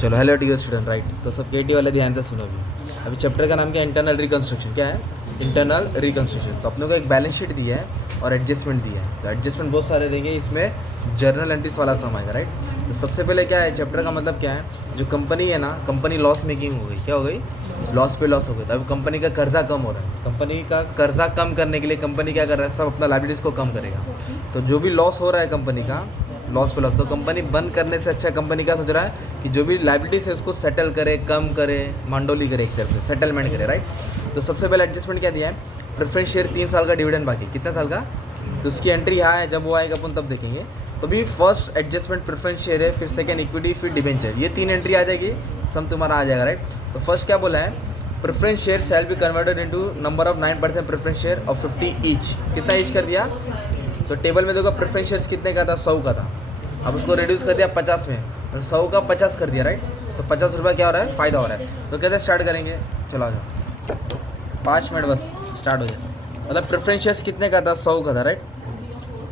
चलो hello dear student right. तो सब केटी वाले ध्यान से सुनो। अभी चैप्टर का नाम क्या है? Internal reconstruction. क्या है? Internal reconstruction. तो अपने को एक बैलेंस शीट दिया है और एडजस्टमेंट दिया है। तो एडजस्टमेंट बहुत सारे देंगे, इसमें जर्नल एंट्रीज वाला सम आएगा राइट। तो सबसे पहले क्या है, चैप्टर का मतलब क्या है, जो कंपनी है ना, कंपनी लॉस मेकिंग हो गई। क्या हो गई? लॉस पे लॉस हो गई। तो अभी कंपनी का कर्जा कम हो रहा है। कंपनी का कर्जा कम करने के लिए कंपनी क्या कर रहा है, सब अपना लाइबिलिटीज़ को कम करेगा। तो जो भी लॉस हो रहा है कंपनी का, लॉस पे लॉस, तो कंपनी बंद करने से अच्छा कंपनी क्या सोच रहा है कि जो भी लाइबिलिटीज है उसको सेटल करे, कम करे, मांडोली करे, एक तरफ से सेटलमेंट करे राइट। तो सबसे पहले एडजस्टमेंट क्या दिया है? प्रेफरेंस शेयर 3 साल का डिविडेंड बाकी। कितने साल का? तो उसकी एंट्री यहाँ है, जब वो आएगा अपन तब देखेंगे। तो भी फर्स्ट एडजस्टमेंट प्रेफरेंस शेयर है, फिर सेकंड इक्विटी, फिर डिबेंचर, ये 3 एंट्री आ जाएगी, सम तुम्हारा आ जाएगा राइट। तो फर्स्ट क्या बोला है? Preference share shall be converted into number of 9% preference share और 50 ईच। कितना ईच कर दिया? तो टेबल में देखो प्रेफरेंस शेयर्स कितने का था? 100 का था। अब उसको रिड्यूस कर दिया 50 में, 100 का 50 कर दिया राइट। तो 50 रुपये क्या हो रहा है? फ़ायदा हो रहा है। तो कैसे स्टार्ट करेंगे? चलो आ जाओ, 5 मिनट बस, स्टार्ट हो जाए। मतलब प्रेफरेंस शेयर्स कितने का था? 100 का था राइट।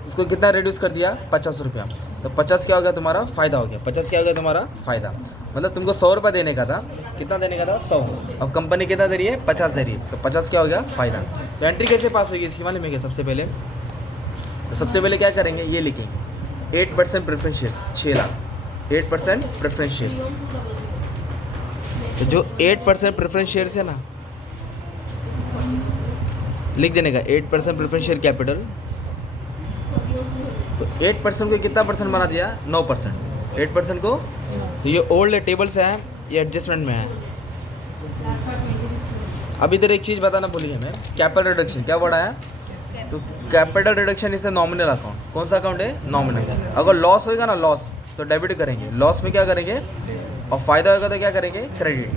उसको कितना रिड्यूस कर दिया? 50 रुपया। तो 50 क्या हो गया तुम्हारा? फ़ायदा हो गया। 50 क्या हो गया तुम्हारा? फ़ायदा। मतलब तुमको 100 रुपये देने का था, कितना देने का था? 100। अब कंपनी कितना दे रही है? 50 दे रही है। तो 50 क्या हो गया? फ़ायदा। तो एंट्री कैसे पास होगी इसकी मालूम है क्या? सबसे पहले तो सबसे पहले क्या करेंगे, ये लिखेंगे 8% preference shares, 6 lakh. 8% preference shares. तो जो 8% प्रेफरेंस शेयर्स है ना, लिख देने का 8% प्रेफरेंस शेयर कैपिटल। तो 8% को कितना परसेंट बना दिया? 9%। 8% को, तो ये ओल्ड टेबल से है, ये एडजस्टमेंट में है। अब इधर एक चीज़ बताना भूली है मैं, कैपिटल रिडक्शन। क्या वर्ड आया? तो कैपिटल रिडक्शन इसे नॉमिनल अकाउंट। कौन सा अकाउंट है? नॉमिनल। अगर लॉस होगा ना, लॉस, तो डेबिट करेंगे, लॉस में क्या करेंगे, और फायदा होगा तो क्या करेंगे? क्रेडिट।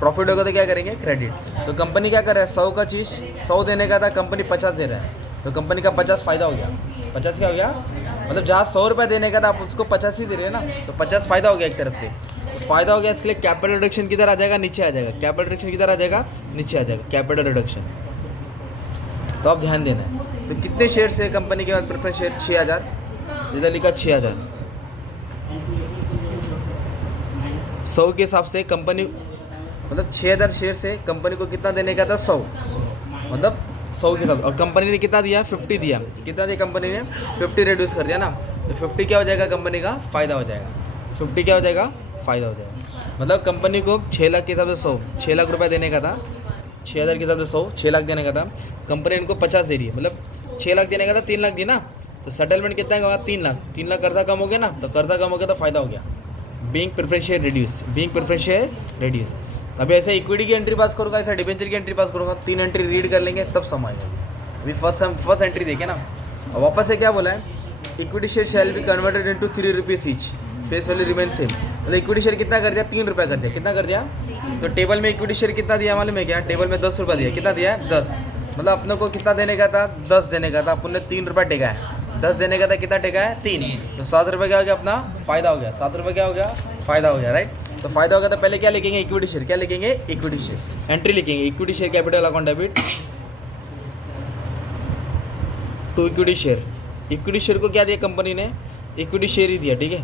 प्रॉफिट होगा तो क्या करेंगे? क्रेडिट। तो कंपनी क्या कर रहा है? 100 का चीज़ 100 देने का था, कंपनी 50 दे रहा है। तो कंपनी का 50 फ़ायदा हो गया। 50 क्या हो गया? मतलब जहाँ 100 रुपये देने का था, आप उसको 50 ही दे रहे हैं ना, तो 50 फ़ायदा हो गया एक तरफ से। तो फ़ायदा हो गया, इसके लिए कैपिटल रिडक्शन किधर आ जाएगा? नीचे आ जाएगा। कैपिटल रिडक्शन किधर आ जाएगा? नीचे आ जाएगा, कैपिटल रिडक्शन। तो आप ध्यान देना है। तो कितने शेयर है कंपनी के बाद प्रेफरेंस शेयर? 6000। इधर लिखा 6000। 100 के हिसाब से कंपनी, मतलब 6000 शेयर से कंपनी को कितना देने का था? 100। मतलब 100 के हिसाब। और कंपनी ने कितना दिया? 50 दिया। कितना दिया कंपनी ने? 50 रिड्यूस कर दिया ना। तो 50 क्या हो जाएगा? कंपनी का फ़ायदा हो जाएगा। 50 क्या हो जाएगा? फ़ायदा हो जाएगा। मतलब कंपनी को 6 लाख के हिसाब से 100, 6 लाख रुपये देने का था। 6000 के हिसाब से 100, 6 लाख देने का था। कंपनी इनको 50 दे रही है, मतलब 6 लाख देने का था, 3 लाख दी ना। तो सेटलमेंट कितना का? 3 लाख। 3 लाख कर्जा कम हो गया ना, तो कर्जा कम हो गया तो फ़ायदा हो गया। Being preference share reduce, being preference share reduce. अभी ऐसे इक्विटी की एंट्री पास करूँगा, ऐसा डिबेंचर की एंट्री पास करूँगा, 3 एंट्री रीड कर लेंगे तब समझ आएगा। अभी फर्स्ट एंट्री देखे ना। और वापस से क्या बोला है? Equity share shall be converted into 3 rupees each, face value remain same. मतलब इक्विटी शेयर कितना कर दिया? 3 रुपये कर दिया। कितना कर दिया? तो टेबल में इक्विटी शेयर कितना दिया मालूम है क्या? टेबल में 10 रुपये दिया। कितना दिया है? 10। मतलब अपने को कितना देने का था? 10 देने का था, अपन ने 3 रुपये टेका है। 10 देने का था, कितना टेका है? 3। तो 7 रुपये क्या हो गया अपना? फ़ायदा हो गया। 7 रुपये क्या हो गया? फ़ायदा हो गया राइट। तो फ़ायदा हो गया तो पहले क्या लिखेंगे? Equity share. क्या लिखेंगे? Equity share. एंट्री लिखेंगे equity share capital account debit to equity share. Equity share को क्या दिया कंपनी ने? इक्विटी शेयर ही दिया, ठीक है।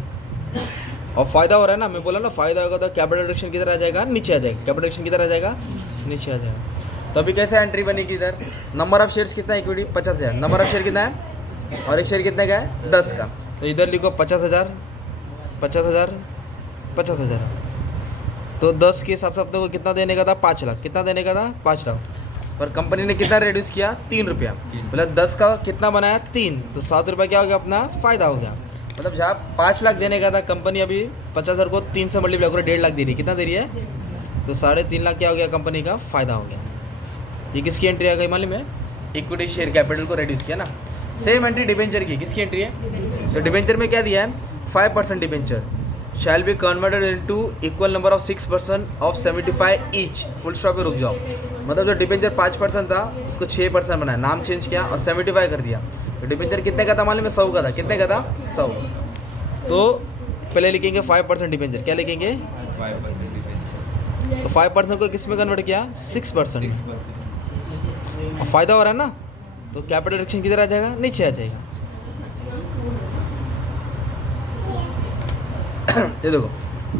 और फ़ायदा हो रहा है ना, मैं बोला ना फ़ायदा होगा तो कैपिटल रिडक्शन किधर आ जाएगा? नीचे आ जाएगा। कैपिटल रिडक्शन किधर आ जाएगा? नीचे आ जाएगा। तो अभी कैसे एंट्री बनेगी? इधर नंबर ऑफ शेयर्स कितना है? इक्विटी 50,000। नंबर ऑफ शेयर कितना है? और एक शेयर कितने का है? 10 का। तो इधर लिखो 50,000, 50,000, 50,000। तो 10 के हिसाब से अपने को कितना देने का था? 5 लाख। कितना देने का था? 5 लाख। पर कंपनी ने कितना रिड्यूस किया? 3 रुपया। मतलब 10 का कितना बनाया? 3। तो 7 रुपये क्या हो गया अपना? फ़ायदा हो गया। मतलब जहाँ 5 लाख देने का था, कंपनी अभी 50,000 को 3 से मल्टीप्लाई करो, 1.5 लाख दे रही है। कितना दे रही है? तो 3.5 लाख क्या हो गया? कंपनी का फ़ायदा हो गया। ये किसकी एंट्री आ गई मालूम है? इक्विटी शेयर कैपिटल को रिड्यूस किया ना। सेम एंट्री डिबेंचर की। किसकी एंट्री है? तो डिबेंचर में क्या दिया है? 5% debenture shall be converted into equal number of 6% of 75 each. Full stop पे रुक जाओ। मतलब जो डिबेंचर 5% था, उसको 6% बनाया, नाम चेंज किया और 75 कर दिया। तो डिबेंचर कितने का था मालूम है? 100 का था। कितने का था? 100। तो पहले लिखेंगे 5% डिबेंचर। क्या लिखेंगे? 5%। तो 5% को किस में कन्वर्ट किया? 6%। और फ़ायदा हो रहा है ना, तो कैपिटल रिडक्शन किधर आ जाएगा? नीचे आ जाएगा। ये देखो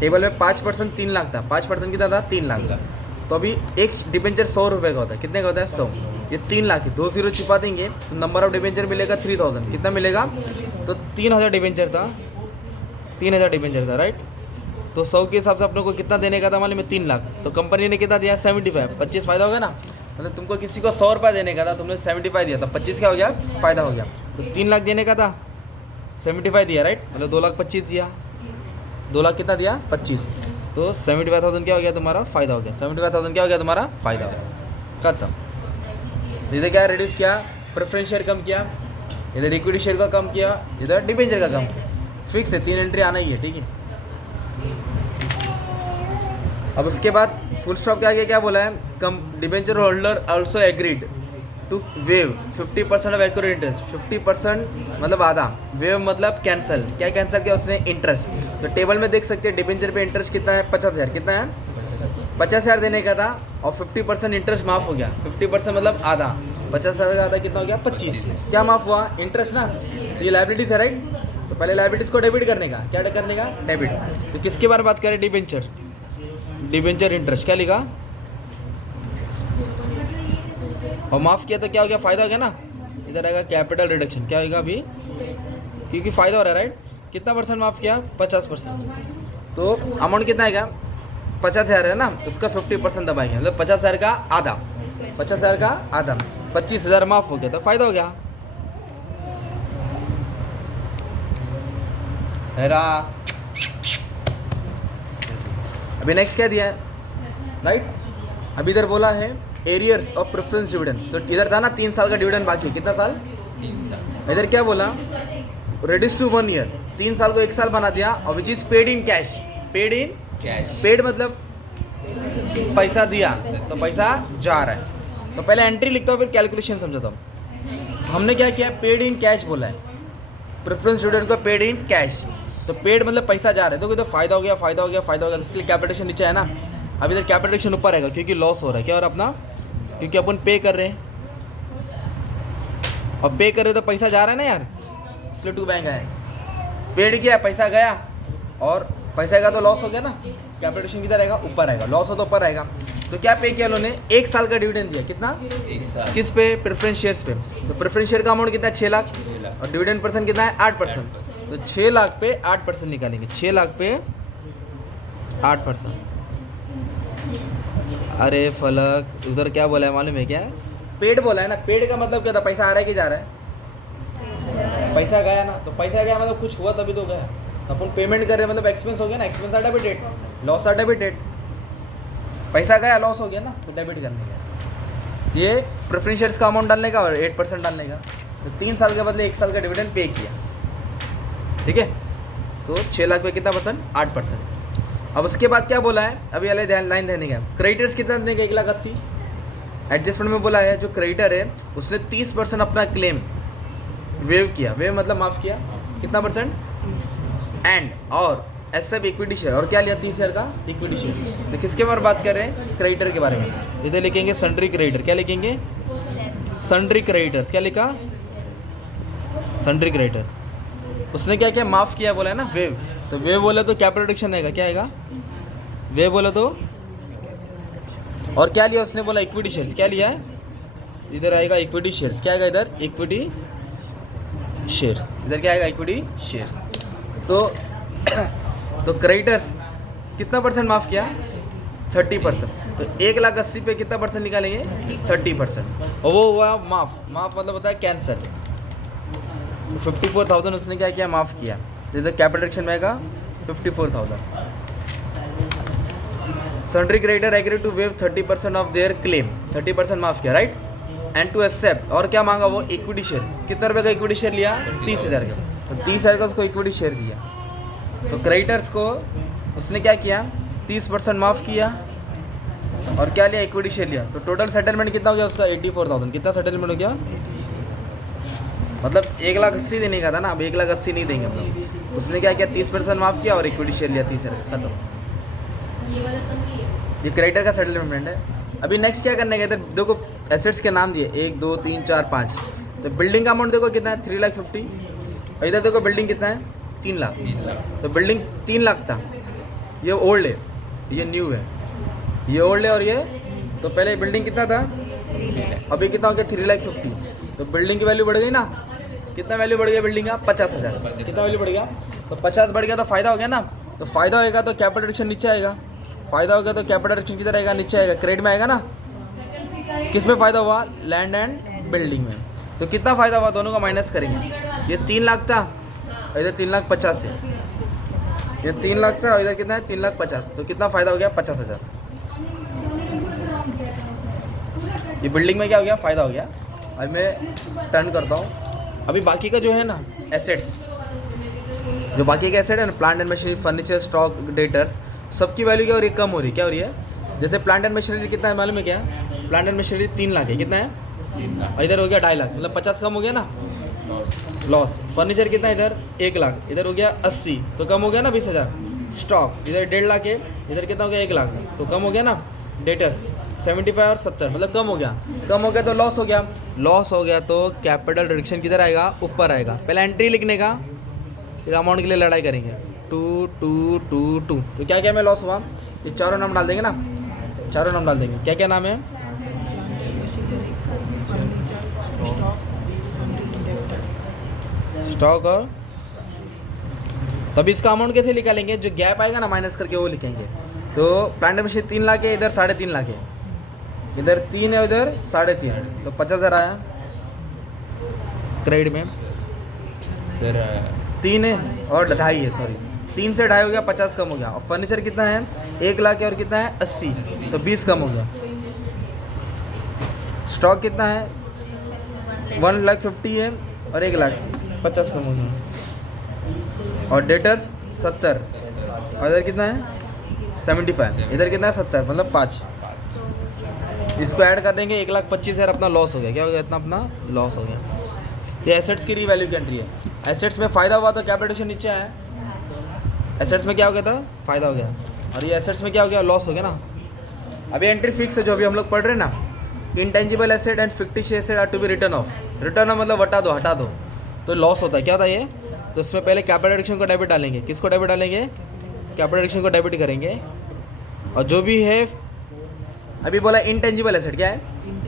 टेबल में 5% 3 लाख था, 5% कितना था 3 लाख। तो अभी एक डिबेंचर 100 रुपये का होता है, कितने का होता है 100, ये 3 लाख है, 2 जीरो छिपा देंगे तो नंबर ऑफ डिबेंचर मिलेगा 3000, कितना मिलेगा, तो 3000 डिबेंचर था, 3000 डिबेंचर था राइट। तो 100 के हिसाब से अपने को कितना देने का था मालूम है 3 लाख, तो कंपनी ने कितना दिया 75, 25 फायदा हो गया ना, मतलब तुमको किसी को 100 रुपये देने का था, तुमने 75 दिया था, 25 क्या हो गया फ़ायदा हो गया। तो 3 लाख देने का था, 75 दिया राइट, मतलब 2,25,000 दिया, 2 लाख कितना दिया 25, तो 75,000 क्या हो गया तुम्हारा फ़ायदा हो गया, 75,000 क्या हो गया तुम्हारा फ़ायदा हो गया, खत्म। तो इधर क्या रिड्यूस किया, प्रेफरेंस शेयर कम किया, इधर इक्विटी शेयर का कम किया, इधर डिबेंचर का कम किया, फिक्स है 3 एंट्री आना ही है, ठीक है। अब उसके बाद फुल स्टॉप के आगे क्या बोला है, कम debenture holder also agreed to waive 50% of accurate interest, 50% मतलब आधा, वेव मतलब कैंसिल, क्या कैंसिल किया उसने इंटरेस्ट। तो टेबल में देख सकते हैं डिबेंचर पे इंटरेस्ट कितना है 50,000, कितना है 50,000 देने का था और 50% इंटरेस्ट माफ़ हो गया, 50% मतलब आधा, 50,000 का आधा कितना हो गया 25, क्या माफ़ हुआ इंटरेस्ट ना, तो ये लाइबिलिटीज है राइट। तो पहले लाइबिलिटीज को डेबिट करने का, क्या करने का डेबिट। तो किसके बारे में बात करें, डिबेंचर, डिबेंचर इंटरेस्ट क्या लिखा और माफ़ किया तो क्या हो गया फ़ायदा हो गया ना, इधर आएगा कैपिटल रिडक्शन, क्या होगा अभी क्योंकि फ़ायदा हो रहा है राइट, कितना परसेंट माफ़ किया 50%, तो अमाउंट कितना आएगा 50,000 है ना, उसका 50% दबाएंगे, मतलब 50,000 का आधा, 50,000 का आधा 25,000 माफ़ हो गया तो फ़ायदा हो गया हेरा। अभी नेक्स्ट क्या दिया है राइट, अभी इधर बोला है एरियर्स ऑफ प्रेफरेंस डिविडेंड, तो इधर था ना 3 साल का डिविडेंड बाकी, कितना साल 3 साल, इधर क्या बोला रेड्यूस टू 1 ईयर, 3 साल को 1 साल बना दिया, और which is paid in cash, paid in cash, paid मतलब पैसा दिया तो पैसा जा रहा है। तो पहले एंट्री लिखता हूँ फिर कैलकुलेशन समझाता हूँ। हमने क्या किया, पेड इन कैश बोला है, प्रेफरेंस डिविडेंड को पेड इन कैश, तो पेड मतलब पैसा जा रहा है, तो इधर फायदा हो गया फायदा हो गया फायदा हो गया, तो इसके लिए कैपिटल नीचे है ना, अब इधर कैपिटल ऊपर रहेगा क्योंकि लॉस हो रहा है, क्या हो रहा है अपना, क्योंकि अपन पे कर रहे हैं, और पे कर रहे तो पैसा जा रहा है ना यार, इसलिए टू बैंक आया, पेड किया पैसा गया और पैसा गया तो लॉस हो गया ना, कैपिटल किधर रहेगा ऊपर आएगा, लॉस हो तो ऊपर आएगा। तो क्या पे किया उन्होंने 1 साल का डिविडेंड दिया, कितना 1 साल, किस पे प्रेफरेंस शेयर्स पे, तो प्रेफरेंस शेयर का अमाउंट कितना है 6 लाख और डिविडेंड परसेंट कितना है 8%, तो 6 लाख पे 8% निकालेंगे, 6 लाख पे 8%। अरे फलक उधर क्या बोला है मालूम है क्या, पेड बोला है ना, पेड का मतलब क्या था, पैसा आ रहा है कि जा रहा है, पैसा गया ना, तो पैसा गया मतलब कुछ हुआ तभी तो गया, अपन पेमेंट कर रहे मतलब एक्सपेंस हो गया ना, expense are debited, loss are debited, पैसा गया लॉस हो गया ना, तो डेबिट करने का, ये प्रेफरेंस शेयर्स का अमाउंट डालने का और 8% डालने का, तो 3 साल के बदले 1 साल का डिविडेंड पे किया, ठीक है। तो 6 लाख पे कितना परसेंट 8%। अब उसके बाद क्या बोला है, अभी वाले ध्यान लाइन देने का, क्रेडिटर्स कितना देने का 1,80,000, एडजस्टमेंट में बोला है जो क्रेडिटर है उसने 30% अपना क्लेम वेव किया, वेव मतलब माफ़ किया, कितना परसेंट, एंड और एसएफ इक्विटी शेयर, और क्या लिया 30,000 का इक्विटी शेयर। तो किसके बारे में बात कर रहे हैं, क्रेडिटर के बारे में, इधर लिखेंगे सन्ड्री क्रेडिटर, क्या लिखेंगे सन्ड्री क्रेडिटर्स, क्या लिखा सन्ड्री क्रेडिटर्स, उसने क्या किया माफ़ किया बोला है ना वेव, तो वेव बोले तो कैपिटल रिडक्शन आएगा, क्या आएगा वेव बोले तो, और क्या लिया उसने बोला इक्विटी शेयर्स, क्या लिया है इधर आएगा इक्विटी शेयर्स, क्या आएगा इधर इक्विटी शेयर्स, इधर क्या आएगा इक्विटी शेयर्स। तो क्रेडिटर्स कितना परसेंट माफ़ किया 30%, तो 1,80,000 पे कितना परसेंट निकालेंगे 30%, और वो हुआ माफ़ मतलब होता है कैंसल, 54,000 उसने क्या किया माफ़ किया, तो इधर कैपिटल रिडक्शन में आएगा 54,000। Sundry creditor agree to waive 30% of their claim, 30% माफ़ किया राइट, एंड टू एक्सेप्ट, और क्या मांगा वो इक्विटी शेयर, कितने रुपये का इक्विटी शेयर लिया 30,000 का, तो 30,000 का उसको इक्विटी शेयर दिया। तो क्रेडिटर्स को उसने क्या किया 30% माफ़ किया और क्या लिया इक्विटी शेयर लिया, तो टोटल सेटलमेंट कितना हो गया उसका 84,000, कितना सेटलमेंट हो गया, मतलब 1,80,000 देने का था ना, अब 1,80,000 नहीं देंगे हम लोग, उसने क्या किया 30% माफ़ किया और इक्विटी शेयर लिया 30,000 खत्म, ये क्रेडिटर का सेटलमेंट है। अभी नेक्स्ट क्या करने का, इधर देखो एसेट्स के नाम दिए 1 2 3 4 5, तो बिल्डिंग का अमाउंट देखो कितना है 3,50,000, और इधर देखो बिल्डिंग कितना है 3 लाख, तो बिल्डिंग 3 लाख था, ये ओल्ड है, ये न्यू है, ये ओल्ड है और ये, तो पहले बिल्डिंग कितना था, अभी कितना हो गया 3,50,000, तो बिल्डिंग की वैल्यू बढ़ गई ना, कितना वैल्यू बढ़ गया बिल्डिंग का 50,000, कितना वैल्यू बढ़ गया, तो 50 बढ़ गया तो फ़ायदा हो गया ना, तो फ़ायदा होएगा तो कैपिटल रिडक्शन नीचे आएगा, फ़ायदा हो गया तो कैपिटल रिडक्शन किधर आएगा, नीचे आएगा, क्रेडिट में आएगा ना, किस में फ़ायदा हुआ, लैंड एंड बिल्डिंग में, तो कितना फ़ायदा हुआ, दोनों का माइनस करेंगे, ये 3 लाख था, इधर 3,50,000 है, ये 3 लाख था, इधर कितना है 3,50,000, तो कितना फ़ायदा हो गया 50,000, ये बिल्डिंग में क्या हो गया, फ़ायदा हो गया। अब मैं टर्न करता हूँ, अभी बाकी का जो है ना एसेट्स, जो बाकी के एसेट है ना, plant and machinery, furniture, stock, debtors, सबकी वैल्यू क्या हो रही है, कम हो रही है, क्या हो रही है, जैसे प्लांट एंड मशीनरी कितना है मालूम है क्या, प्लांट एंड मशीनरी 3 लाख है, कितना है, इधर हो गया 2.5 लाख, मतलब 50 कम हो गया ना, लॉस। फर्नीचर कितना है इधर 1 लाख, इधर हो गया 80, तो कम हो गया ना 20,000। स्टॉक इधर 1.5 लाख है, इधर कितना हो गया 1 लाख, तो कम हो गया ना। डेटर्स 75 और 70, मतलब कम हो गया तो लॉस हो गया, लॉस हो गया तो कैपिटल रिडक्शन किधर आएगा, ऊपर आएगा। पहले एंट्री लिखने का, फिर अमाउंट के लिए लड़ाई करेंगे, 2 2 2 2, तो क्या क्या में लॉस हुआ, ये चारों नाम डाल देंगे ना, चारों नाम डाल देंगे, क्या क्या नाम है, स्टॉक और, तभी इसका अमाउंट कैसे निकालेंगे, जो गैप आएगा ना माइनस करके वो लिखेंगे। तो प्लांट एंड मशीनरी 3 लाख है, इधर 3.5 लाख है, इधर 3 है, इधर 3.5, तो 50,000 आया क्रेडिट में, सर 3 है और 2.5 है, सॉरी 3 से 2.5 हो गया, 50 कम हो गया। और फर्नीचर कितना है 1 लाख है और कितना है 80, तो 20 कम हो गया। स्टॉक कितना है 1,50,000 है और 1 लाख 50 कम हो गया। और डेटर्स 70 और इधर कितना है 75, इधर कितना है 70, मतलब 5, इसको ऐड कर देंगे 1,25,000 अपना लॉस हो गया। क्या हो गया, इतना अपना लॉस हो गया। ये एसेट्स की रीवैल्यू की एंट्री है। एसेट्स में फ़ायदा हुआ तो कैपिटल नीचे आया, एसेट्स में क्या हो गया था, फ़ायदा हो गया, और ये एसेट्स में क्या हो गया, लॉस हो गया ना। अभी एंट्री फिक्स है जो अभी हम लोग पढ़ रहे हैं ना, intangible asset and fictitious asset are to be written off. Written off मतलब हटा दो, तो लॉस होता है। क्या था ये, तो इसमें पहले कैपिटल एडिक्शन को डेबिट डालेंगे, किसको डेबिट डालेंगे, कैपिटल एडिक्शन को डेबिट करेंगे। और जो भी है अभी बोला इंटेंजिबल एसेट, क्या है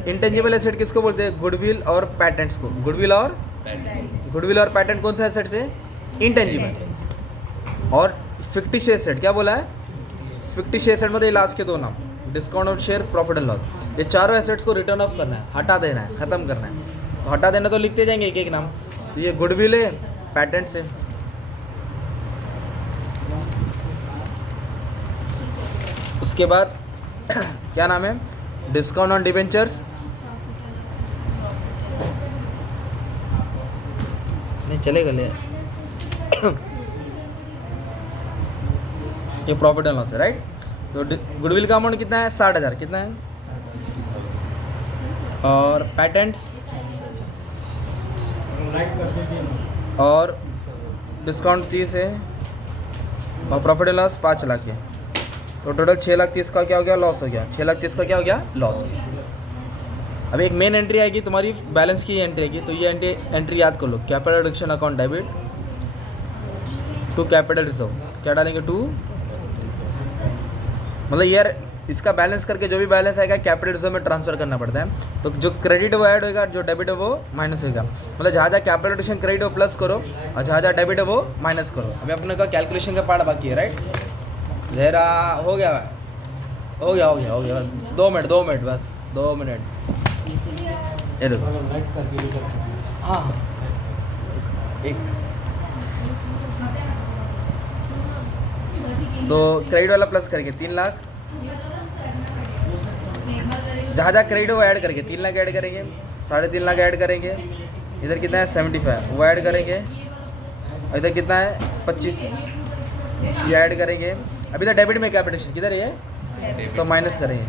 इंटेंजिबल एसेट, किसको बोलते हैं, गुडविल और पैटेंट्स को। गुडविल और पैटेंट कौन सा एसेट से, इंटेंजिबल। और फिक्टिशियस एसेट क्या बोला है, फिक्टिशियस एसेट मतलब लास्ट के 2 नाम, discount of share, profit and loss. ये चारों एसेट्स को रिटर्न ऑफ करना है, हटा देना है, ख़त्म करना है। तो हटा देना तो लिखते जाएंगे एक एक नाम। तो ये गुडविल है, पैटेंट्स है। उसके बाद क्या नाम है, डिस्काउंट ऑन डिवेंचर्स, नहीं चलेगा ले ये प्रॉफिट एंड लॉस है, राइट। तो गुडविल का अमाउंट कितना है 60,000, कितना है, और पैटेंट्स और डिस्काउंट 30 है, और प्रॉफिट एंड लॉस 5 लाख है। तो टोटल 6,30,000 का क्या हो गया, लॉस हो गया। 6,30,000 का क्या हो गया, लॉस हो गया। अब एक मेन एंट्री आएगी तुम्हारी, बैलेंस की एंट्री आएगी। तो ये एंट्री याद कर लो, capital reduction account debit to capital reserve. क्या डालेंगे, टू, मतलब यार इसका बैलेंस करके जो भी बैलेंस आएगा कैपिटल रिजर्व में ट्रांसफर करना पड़ता है। तो जो क्रेडिट वो ऐड होगा, जो डेबिट है वो माइनस होगा। मतलब जहाँ जहाँ कैपिटल रिडक्शन क्रेडिट हो प्लस करो, और जहाँ जहाँ डेबिट है वो माइनस करो। अभी अपने का कैलकुलेशन का पार्ट बाकी है, राइट। जहरा हो गया 2 मिनट बस, 2 मिनट। ये देखो, हाँ एक, तो क्रेडिट वाला प्लस करके 3 लाख, जहाँ जहाँ क्रेडिट वो ऐड करके 3 लाख ऐड करेंगे, 3.5 लाख ऐड करेंगे। इधर कितना है 75, वो ऐड करेंगे। इधर कितना है 25, ये ऐड करेंगे। अभी तो डेबिट में कैपिटेशन किधर है, तो माइनस करेंगे।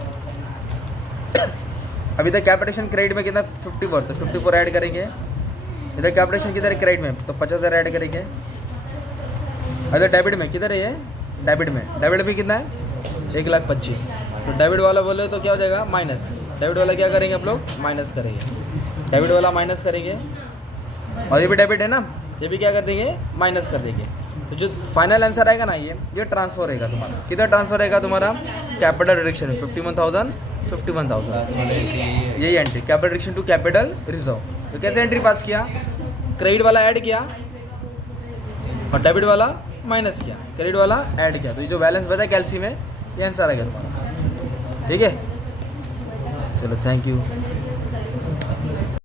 अभी तक कैपिटेशन क्रेडिट में कितना 54, तो 54 ऐड करेंगे। इधर कैपिटेशन किधर है क्रेडिट में, तो 50,000 ऐड करेंगे। इधर डेबिट में किधर है, ये डेबिट में कितना है 1,25,000। तो डेबिट वाला बोले तो क्या हो जाएगा, माइनस। डेबिट वाला क्या करेंगे आप लोग, माइनस करेंगे। डेबिट वाला माइनस करेंगे, और ये भी डेबिट है ना, ये भी क्या कर देंगे, माइनस कर देंगे। तो जो फाइनल आंसर आएगा ना ये ट्रांसफर रहेगा तुम्हारा, किधर ट्रांसफर रहेगा तुम्हारा, कैपिटल रिडक्शन में 51,000 51,000, लास्ट वाला एंट्री यही है। यही entry capital reduction to capital reserve. तो कैसे एंट्री पास किया, क्रेडिट वाला ऐड किया और डेबिट वाला माइनस किया, क्रेडिट वाला ऐड किया, तो ये जो बैलेंस बचा कैल्सी में ये आंसर आ गया तुम्हारा। ठीक है, चलो थैंक यू।